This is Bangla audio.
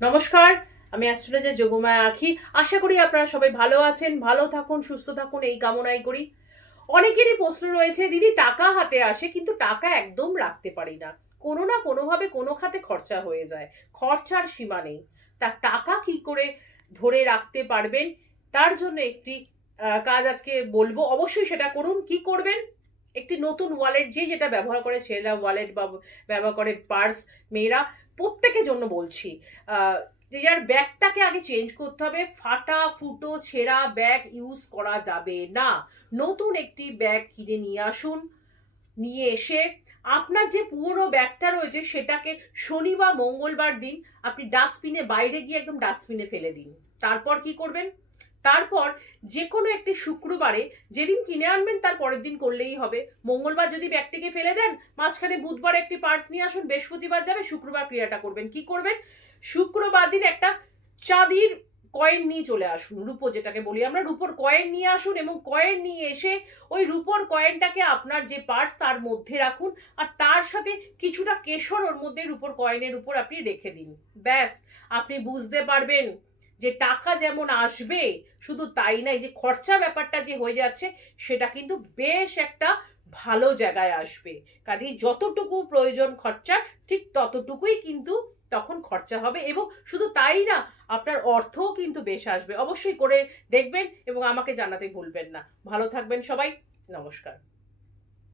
নমস্কার, আমি অ্যাস্ট্রোলজার যোগমায়া আঁখি। আশা করি আপনারা সবাই ভালো আছেন, ভালো থাকুন, সুস্থ থাকুন, এই কামনাই করি। অনেকেরই প্রশ্ন রয়েছে, দিদি টাকা হাতে আসে কিন্তু টাকা একদম রাখতে পারি না, কোনো না কোনোভাবে কোনো খাতে খরচা হয়ে যায়, খরচার সীমা নেই। তা টাকা কি করে ধরে রাখতে পারবেন, তার জন্য একটি কাজ আজকে বলবো। অবশ্যই সেটা করুন। কি করবেন? একটি নতুন ওয়ালেট, যেটা ব্যবহার করে, ছেলেরা ওয়ালেট বা ব্যবহার করে, পার্স, মেয়েরা, প্রত্যেকের জন্য বলছি। যার ব্যাগটাকে আগে চেঞ্জ করতে হবে। ফাটা ফুটো ছেঁড়া ব্যাগ ইউজ করা যাবে না। নতুন একটি ব্যাগ কিনে নিয়ে আসুন। নিয়ে এসে আপনার যে পুরনো ব্যাগটা রয়েছে সেটাকে শনি বা মঙ্গলবার দিন আপনি ডাস্টবিনে, বাইরে গিয়ে একদম ডাস্টবিনে ফেলে দিন। তারপর কি করবেন? তারপর যে কোনো একটি শুক্রবারে, যেদিন কিনে আনবেন তার পরের দিন করলেই হবে। মঙ্গলবার যদি ব্যাগটিকে ফেলে দেন, মাঝখানে বুধবার একটি পার্স নিয়ে আসুন, বৃহস্পতিবার যাবে, শুক্রবার ক্রিয়াটা করবেন। কি করবেন? শুক্রবার দিন একটা চাঁদির কয়েন নিয়ে চলে আসুন, রূপো যেটাকে বলি আমরা, রূপোর কয়েন নিয়ে আসুন, এবং কয়েন নিয়ে এসে ওই রূপোর কয়েনটাকে আপনার যে পার্স তার মধ্যে রাখুন, আর তার সাথে কিছুটা কেশর ওর মধ্যে রূপোর কয়েনের উপর আপনি রেখে দিন। ব্যাস, আপনি বুঝতে পারবেন যে টাকা যেমন আসবে, শুধু তাই নাই, যে খরচা ব্যাপারটা যে হয়ে যাচ্ছে সেটা কিন্তু বেশ একটা ভালো জায়গায় আসবে। কাজেই যতটুকু প্রয়োজন খরচা, ঠিক ততটুকুই কিন্তু তখন খরচা হবে। এবং শুধু তাই না, আপনার অর্থও কিন্তু বেশ আসবে। অবশ্যই করে দেখবেন এবং আমাকে জানাতে ভুলবেন না। ভালো থাকবেন সবাই। নমস্কার।